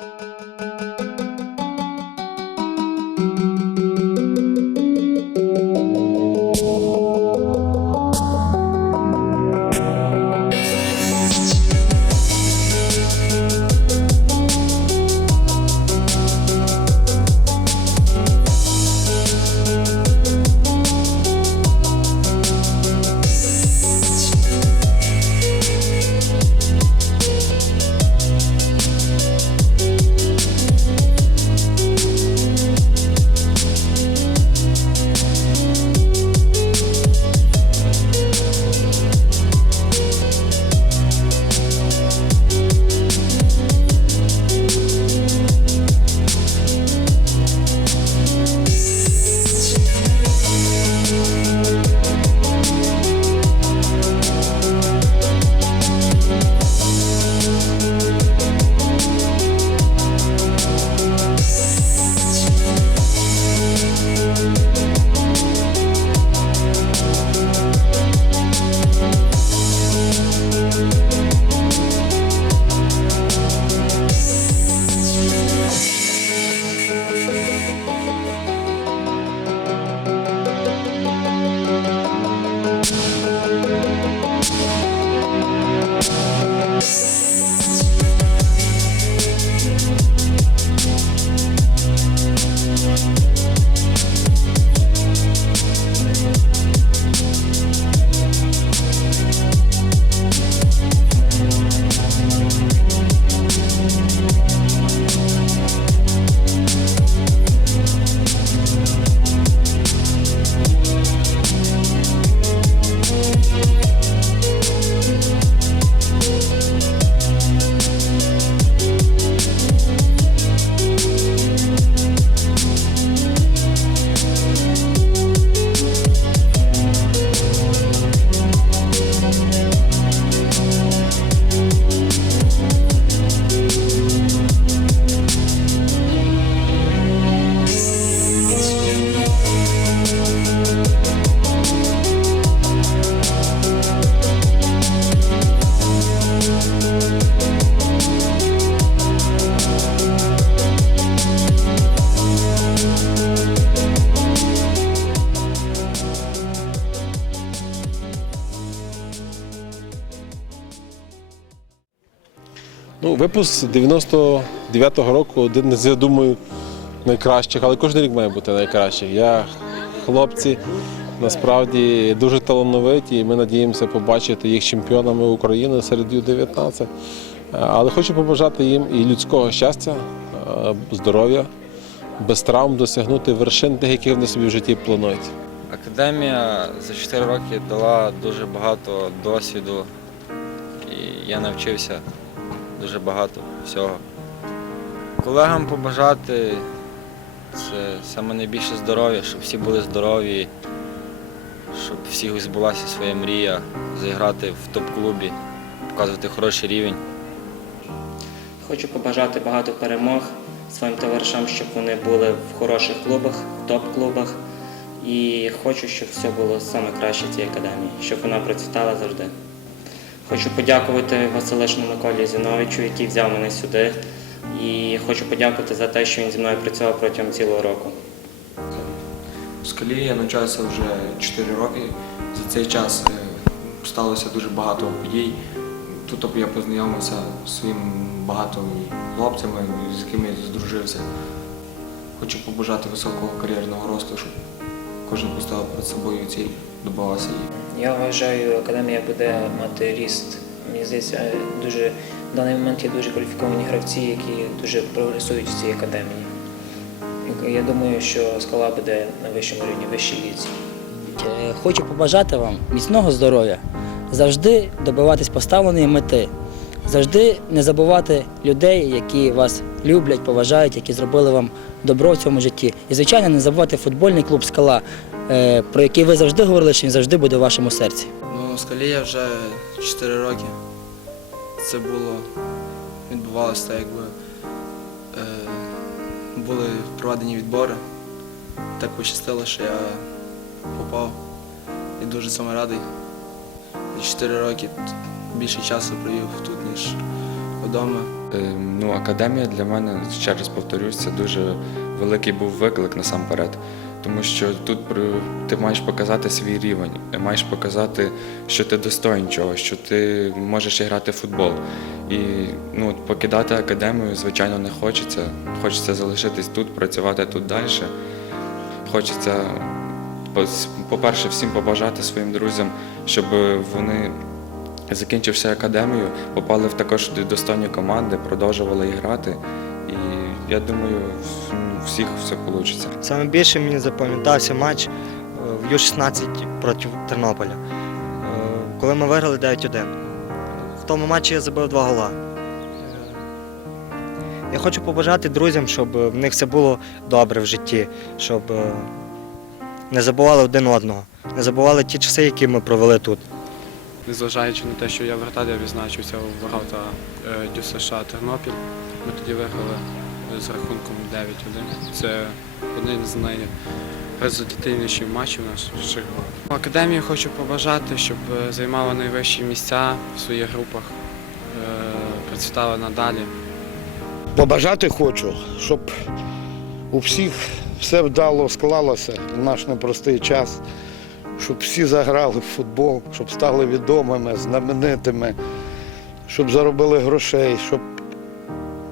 Música Ну, випуск 99-го року один з, я думаю, найкращих, але кожен рік має бути найкращих. Я, хлопці, насправді дуже талановиті, і ми надіємося побачити їх чемпіонами України серед Ю-19. Е, Але хочу побажати їм і людського щастя, е, здоров'я, без травм досягнути вершин тих, які вони собі в житті планують. Академія за 4 роки дала дуже багато досвіду, і я навчився дуже багато всього. Колегам побажати це саме найбільше здоров'я, щоб всі були здорові, щоб всіх збулася своя мрія, заіграти в топ-клубі, показувати хороший рівень. Хочу побажати багато перемог своїм товаришам, щоб вони були в хороших клубах, в топ-клубах. І хочу, щоб все було саме краще в цій академії, щоб вона процвітала завжди. Хочу подякувати Василишну Миколі Зіновичу, який взяв мене сюди. І хочу подякувати за те, що він зі мною працював протягом цілого року. В скалі я навчаюся вже 4 роки. За цей час е, сталося дуже багато подій. Тут я познайомився з своїм багато хлопцями, з якими я здружився. Хочу побажати високого кар'єрного росту, щоб кожен поставив перед собою ціль, добивався її. Я вважаю, академія буде мати ріст. Мені здається, дуже в даний момент є дуже кваліфіковані гравці, які дуже прогресують в цій академії. Я думаю, що скала буде на вищому рівні, вищій ліці. Е, Хочу побажати вам міцного здоров'я, завжди добиватись поставленої мети, завжди не забувати людей, які вас люблять, поважають, які зробили вам добро в цьому житті. І, звичайно, не забувати футбольний клуб Скала, е, про який ви завжди говорили, що він завжди буде в вашому серці. Ну, в скалі я вже 4 роки. Це було, відбувалося так, якби е, були проведені відбори. Так пощастило, що я попав і дуже саме радий. За 4 роки більше часу провів тут, ніж вдома. Е, Ну, академія для мене, ще раз повторюсь, це дуже великий був виклик насамперед. Тому що тут ти маєш показати свій рівень, маєш показати, що ти достоїн чогось, що ти можеш грати в футбол. І ну, покидати академію, звичайно, не хочеться. Хочеться залишитись тут, працювати тут далі. Хочеться, по-перше, всім побажати своїм друзям, щоб вони закінчивши академію, попали в також достойні команди, продовжували грати. І я думаю, в- всіх все вийде. Саме більше мені запам'ятався матч е, в Ю-16 проти Тернополя, е, коли ми виграли 9-1. В тому матчі я забив два гола. Е, Я хочу побажати друзям, щоб в них все було добре в житті, щоб е, не забували один одного, не забували ті часи, які ми провели тут. Незважаючи на те, що я вратаря відзначився у ворота Дю США Тернопіль. Ми тоді виграли з рахунком 9-1. Це один з найрезультативніших матчів наших років. Академії хочу побажати, щоб е, займала найвищі місця в своїх групах, е, процвітала надалі. Побажати хочу, щоб у всіх все вдало склалося в наш непростий час, щоб всі заграли в футбол, щоб стали відомими, знаменитими, щоб заробили грошей, щоб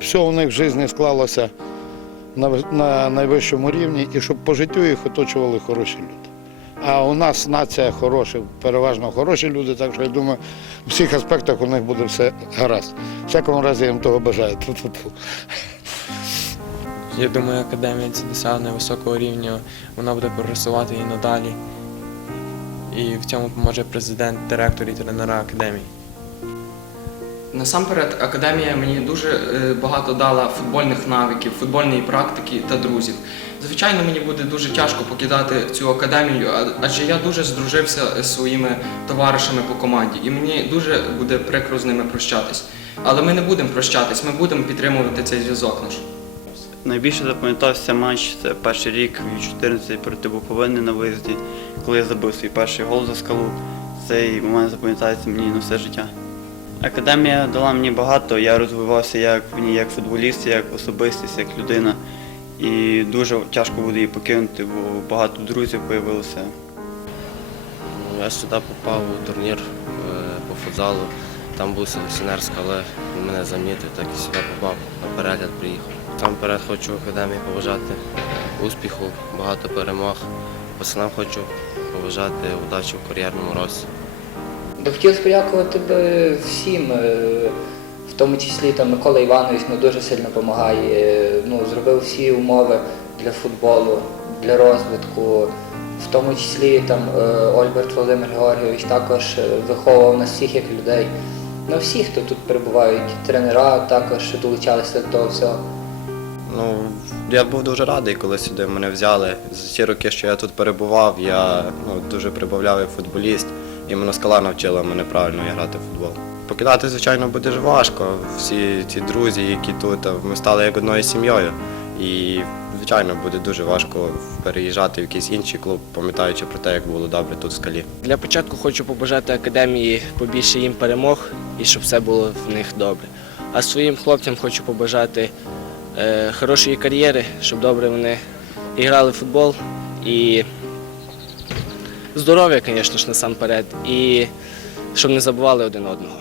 все у них в житті склалося на, найвищому рівні і щоб по життю їх оточували хороші люди. А у нас нація хороша, переважно хороші люди, так що я думаю, в всіх аспектах у них буде все гаразд. В всякому разі я їм того бажаю. Тьфу-тьфу-тьфу. Я думаю, академія це досягне високого рівня, вона буде прогресувати і надалі. І в цьому поможе президент, директор і тренера академії. Насамперед, академія мені дуже е, багато дала футбольних навиків, футбольної практики та друзів. Звичайно, мені буде дуже тяжко покидати цю академію, адже я дуже здружився з своїми товаришами по команді, і мені дуже буде прикро з ними прощатись. Але ми не будемо прощатись, ми будемо підтримувати цей зв'язок наш. Найбільше запам'ятався матч це перший рік в 14 проти Буковини на виїзді, коли я забив свій перший гол за скалу. Цей момент запам'ятається мені на все життя. Академія дала мені багато, я розвивався як в ній як футболіст, як особистість, як людина. І дуже тяжко буде її покинути, бо багато друзів з'явилося. Я сюди попав у турнір е, по футзалу. Там був селекціонерська, але мене замітив, так і сюди попав, на перегляд приїхав. Там перед хочу академії побажати успіху, багато перемог. Пацанам хочу побажати удачі в кар'єрному рості. Бо хотілося подякувати всім, е, в тому числі там Микола Іванович ну, дуже сильно допомагає. Ну, зробив всі умови для футболу, для розвитку. В тому числі там е, Ольберт Володимир Георгійович також е, виховував нас всіх як людей. Ну, всі, хто тут перебувають, тренера також долучалися до того всього. Ну, я був дуже радий, коли сюди мене взяли. За ті роки, що я тут перебував, я ну, дуже прибавляв як футболіст. Іменно скала навчила мене правильно грати в футбол. Покидати, звичайно, буде важко. Всі ці друзі, які тут, ми стали як одною сім'єю. І, звичайно, буде дуже важко переїжджати в якийсь інший клуб, пам'ятаючи про те, як було добре тут в скалі. Для початку хочу побажати академії побільше їм перемог і щоб все було в них добре. А своїм хлопцям хочу побажати хорошої кар'єри, щоб добре вони і грали в футбол і здоров'я, звісно ж, насамперед, і щоб не забували один одного.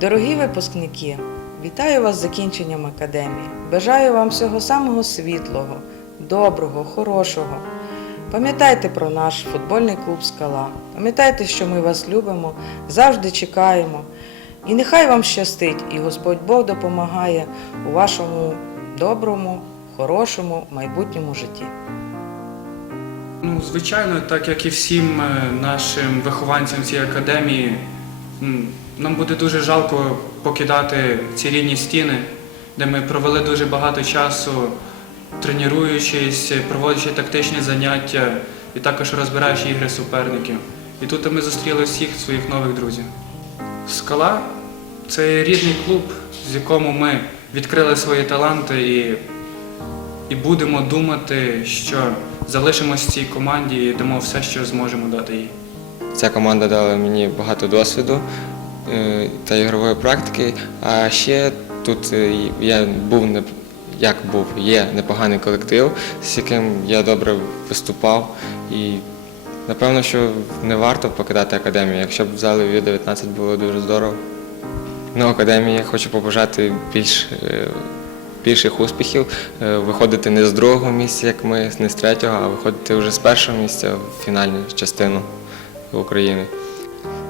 Дорогі випускники, вітаю вас з закінченням академії. Бажаю вам всього самого світлого, доброго, хорошого. Пам'ятайте про наш футбольний клуб Скала. Пам'ятайте, що ми вас любимо, завжди чекаємо. І нехай вам щастить, і Господь Бог допомагає у вашому доброму, хорошому майбутньому житті. Ну, звичайно, так як і всім е, нашим вихованцям цієї академії, нам буде дуже жалко покидати ці рідні стіни, де ми провели дуже багато часу, тренуючись, проводячи тактичні заняття і також розбираючи ігри суперників. І тут ми зустріли всіх своїх нових друзів. Скала це рідний клуб, з якому ми відкрили свої таланти і і будемо думати, що залишимось в цій команді і дамо все, що зможемо дати їй. Ця команда дала мені багато досвіду, е, та ігрової практики. А ще тут е, я був не як був, є непоганий колектив, з яким я добре виступав. І напевно, що не варто покидати академію. Якщо б в залі в 19 було дуже здорово. Ну, академії хочу побажати більш, е, більших успіхів, е, виходити не з другого місця, як ми, не з третього, а виходити вже з першого місця в фінальну частину України.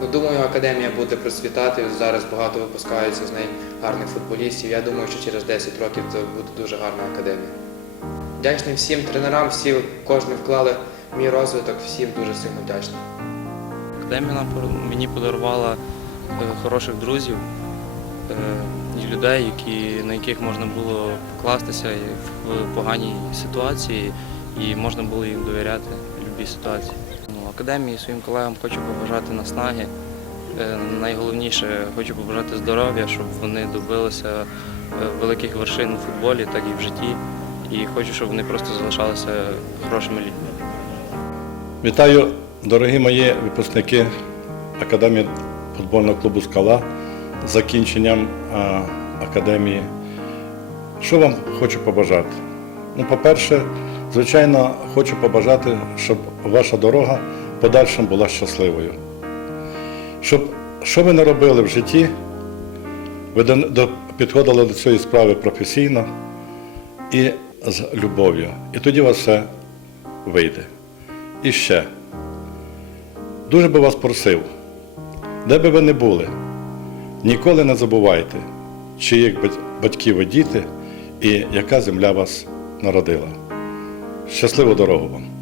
Ну, Думаю, академія буде процвітати. Зараз багато випускається з неї гарних футболістів. Я думаю, що через 10 років це буде дуже гарна академія. Вдячний всім тренерам, всі кожен вклали мій розвиток, всім дуже сильно вдячний. Академія мені подарувала е, хороших друзів е, і людей, які, на яких можна було покластися в поганій ситуації, і можна було їм довіряти в будь-якій ситуації. Ну, академії своїм колегам хочу побажати наснаги. Е, Найголовніше хочу побажати здоров'я, щоб вони добилися великих вершин у футболі, так і в житті. І хочу, щоб вони просто залишалися хорошими людьми. Вітаю, дорогі мої випускники Академії футбольного клубу Скала з закінченням а, академії. Що вам хочу побажати? Ну, по-перше, звичайно, хочу побажати, щоб ваша дорога в подальшому була щасливою. Щоб що ви не робили в житті, ви до, підходили до цієї справи професійно і з любов'ю. І тоді у вас все вийде. І ще. Дуже би вас просив, де би ви не були, ніколи не забувайте, чиїх бать- батьків ви діти і яка земля вас народила. Щасливу дорогу вам!